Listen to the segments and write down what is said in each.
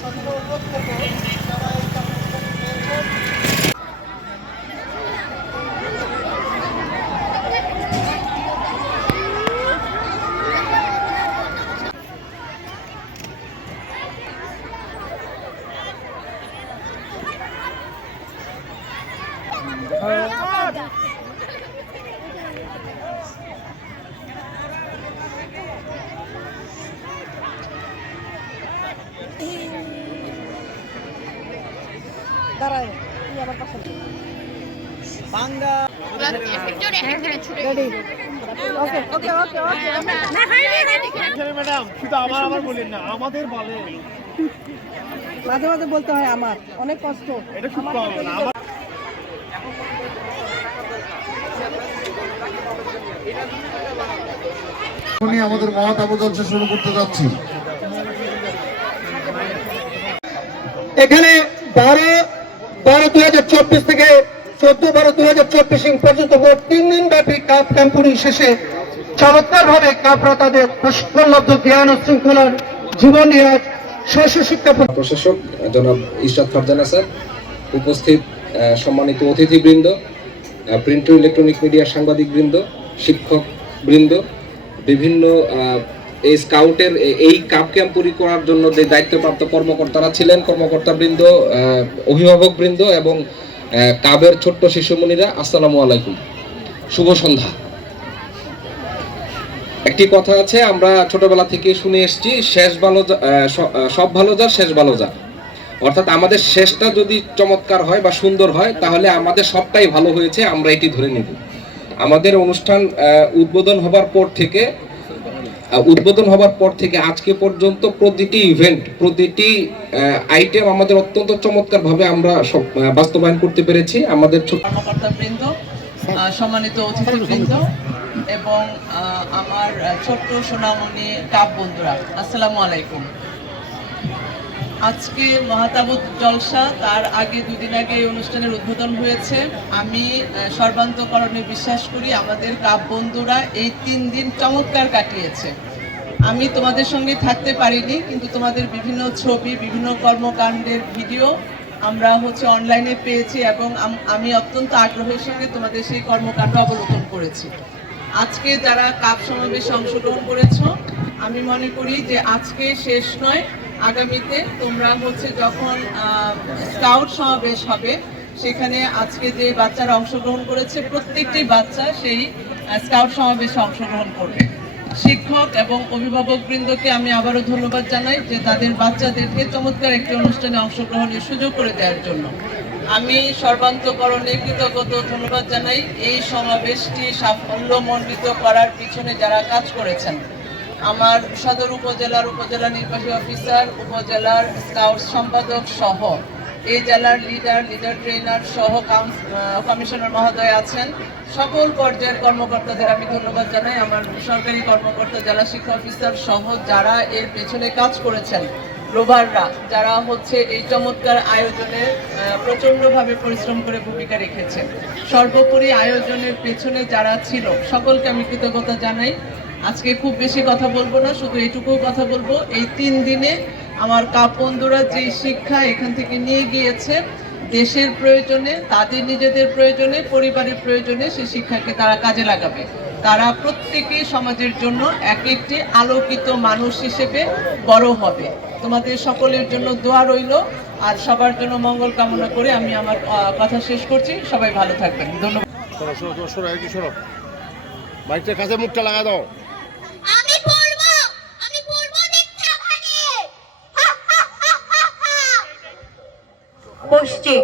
তুই আমার আমাদের বলে। মাঝে মাঝে বলতে হয় আমার। অনেক কষ্ট। এটা খুব কম। না আমার এখনই আমাদের শুরু করতে যাচ্ছি। এখানে বারো বারো হাজার চব্বিশ থেকে চোদ্দ বারো দুই হাজার চব্বিশ পর্যন্ত মোট তিন দিন ব্যাপী কাপ ক্যাম্পুরি শেষে চমৎকার ভাবে কাপরা তাদের প্রশিক্ষণলব্ধ জ্ঞান ও শৃঙ্খলার জীবন শৈশব শিক্ষা প্রশাসক জনাব ইশরাত ফারজানা স্যার, উপস্থিত সম্মানিত অতিথিবৃন্দ প্রিন্ট ইলেকট্রনিক মিডিয়ার সাংবাদিকবৃন্দ শিক্ষক বৃন্দ বিভিন্ন এই স্কাউটের এই কাপ ক্যাম্প পুরি করার জন্য যে দায়িত্বপ্রাপ্ত কর্মকর্তারা ছিলেন, কর্মকর্তাবৃন্দ অভিভাবকবৃন্দ এবং কাবের ছোট্ট শিশুমণিরা, আসসালামু আলাইকুম। শুভ সন্ধ্যা। একটি কথা আছে, আমরা ছোটবেলা থেকে শুনে এসেছি, শেষ ভালো যা- সব ভালো যার, শেষ ভালো যার। অর্থাৎ আমাদের শেষটা যদি চমৎকার হয় বা সুন্দর হয়, তাহলে আমাদের সবটাই ভালো হয়েছে, আমরা এটি ধরে নেব। আমাদের অনুষ্ঠান উদ্বোধন হবার পর থেকে উদ্বোধন হবার পর থেকে আজকে পর্যন্ত প্রতিটি ইভেন্ট প্রতিটি আইটেম আমাদের অত্যন্ত চমৎকার ভাবে আমরা বাস্তবায়ন করতে পেরেছি। আমাদের কর্মকর্তাবৃন্দ সম্মানিত অতিথিবৃন্দ এবং আমার ছোট্ট সোনামণি কাপ বন্ধুরা, আসসালামু আলাইকুম। আজকে মহাতাবুত জলসা, তার আগে দুদিন আগে এই অনুষ্ঠানের উদ্বোধন হয়েছে। আমি সর্বান্তকরণে বিশ্বাস করি আমাদের কাপ বন্ধুরা এই তিন দিন চমৎকার কাটিয়েছে। আমি তোমাদের সঙ্গে থাকতে পারিনি, কিন্তু তোমাদের বিভিন্ন ছবি, বিভিন্ন কর্মকাণ্ডের ভিডিও আমরা হচ্ছে অনলাইনে পেয়েছি এবং আমি অত্যন্ত আগ্রহের সঙ্গে তোমাদের সেই কর্মকাণ্ড অবলোকন করেছি। আজকে যারা কাপ সমাবেশে অংশগ্রহণ করেছ, আমি মনে করি যে আজকে শেষ নয় আগামীতে তোমরা হচ্ছে যখন স্কাউট সমাবেশ হবে, সেখানে আজকে যে বাচ্চারা অংশগ্রহণ করেছে, প্রত্যেকটি বাচ্চা সেই স্কাউট সমাবেশে অংশগ্রহণ করবে। শিক্ষক এবং অভিভাবক বৃন্দকে আমি আবারও ধন্যবাদ জানাই যে তাদের বাচ্চাদেরকে চমৎকার একটি অনুষ্ঠানে অংশগ্রহণের সুযোগ করে দেওয়ার জন্য। আমি সর্বান্তকরণে কৃতজ্ঞত ধন্যবাদ জানাই। এই সমাবেশটি সাফল্যমণ্ডিত করার পিছনে যারা কাজ করেছেন আমার সদর উপজেলার উপজেলা নির্বাহী অফিসার, উপজেলার স্কাউট সম্পাদক সহ এই জেলার লিডার লিডার ট্রেনার সহ কমিশনার মহোদয় আছেন। সকল পর্যায়ের কর্মকর্তাদের আমি ধন্যবাদ জানাই। আমার সরকারি কর্মকর্তা, জেলা শিক্ষা অফিসার সহ যারা এর পেছনে কাজ করেছেন রোভাররা যারা হচ্ছে এই চমৎকার আয়োজনে প্রচণ্ডভাবে পরিশ্রম করে ভূমিকা রেখেছে সর্বোপরি আয়োজনের পেছনে যারা ছিল, সকলকে আমি কৃতজ্ঞতা জানাই। আজকে খুব বেশি কথা বলব না, শুধু এইটুকু কথা বলব। এই তিন দিনে আমার কাপ বন্ধুরা যে শিক্ষা এখান থেকে নিয়ে গিয়েছে, দেশের প্রয়োজনে, তাদের নিজেদের প্রয়োজনে, পরিবারের প্রয়োজনে সেই শিক্ষাকে তারা কাজে লাগাবে। তারা প্রত্যেকে সমাজের জন্য এক একটি আলোকিত মানুষ হিসেবে বড় হবে। তোমাদের সকলের জন্য দোয়া রইল, আর সবার জন্য মঙ্গল কামনা করে আমি আমার কথা শেষ করছি। সবাই ভালো থাকবেন। ধন্যবাদ। বাইকটার কাছে মুখটা লাগা দাও। পশ্চিম।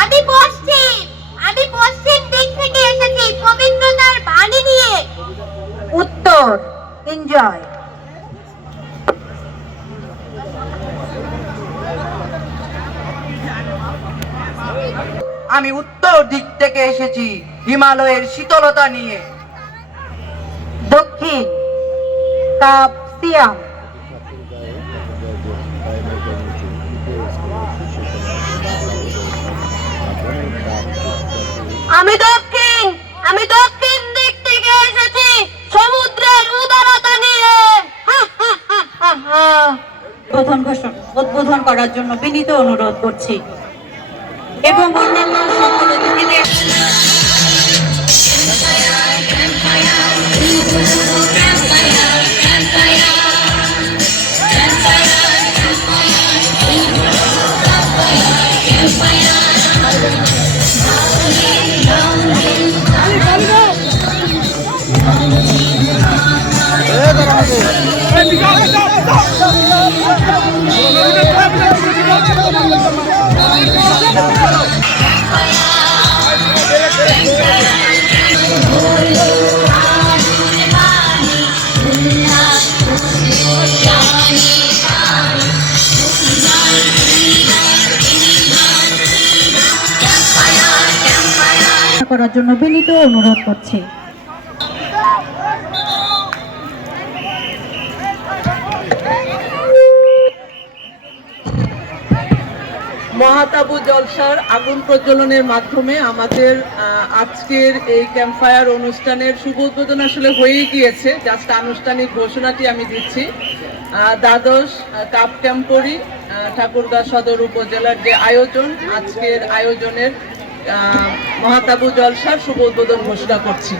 আদি পশ্চিম আদি পশ্চিম দিক থেকে এসেছি পবিত্রতার বাণী নিয়ে। উত্তর এনজয় আমি উত্তর দিক থেকে এসেছি হিমালয়ের শীতলতা নিয়ে। দক্ষিণ দ্য সিয়াম আমি দক্ষিণ আমি দক্ষিণ দিক থেকে এসেছি, সমুদ্রের উদারতা নিয়ে। উদ্বোধন ঘোষণ, উদ্বোধন করার জন্য বিনীত অনুরোধ করছি। এবং অন্যান্য সকল অতিথিদের করার জন্য বিনীত অনুরোধ করছি। মহাতাবু জলসার আগুন প্রজ্বলনের মাধ্যমে আমাদের আজকের এই ক্যাম্পফায়ার অনুষ্ঠানের শুভ উদ্বোধন আসলে হয়েই গিয়েছে। জাস্ট আনুষ্ঠানিক ঘোষণাটি আমি দিচ্ছি। দ্বাদশ কাপ ক্যাম্পরি ঠাকুরগাঁ সদর উপজেলার যে আয়োজন, আজকের আয়োজনের মহাতাবু জলসার শুভ উদ্বোধন ঘোষণা করছি।